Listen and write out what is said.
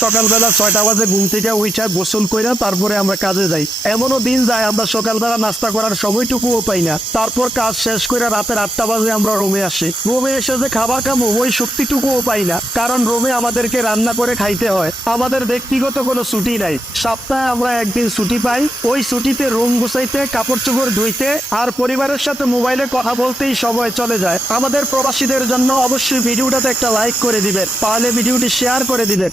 সকালবেলা 6টা বাজে ঘুম থেকে উঠা গোসল কইরা তারপরে আমরা কাজে যাই। এমনও দিন যায় আমরা সকালবেলা নাস্তা করার সময়টুকুও পাই না। তারপর কাজ শেষ করে রাতের 8টা বাজে আমরা রুমে আসি। রুমে এসে যে খাবার খাবো ওই শক্তিটুকুও পাই না, কারণ রুমে আমাদেরকে রান্না করে খাইতে হয়। আমাদের ব্যক্তিগত কোনো ছুটি নাই। সপ্তাহে আমরা একদিন ছুটি পাই, ওই ছুটিতে রুম গুছাইতে, কাপড় চোপড় ধুইতে আর পরিবারের সাথে মোবাইলে কথা বলতেই সময় চলে যায়। আমাদের প্রবাসীদের জন্য অবশ্যই ভিডিওটাতে একটা লাইক করে দিবেন, তাহলে ভিডিওটি শেয়ার করে দিবেন।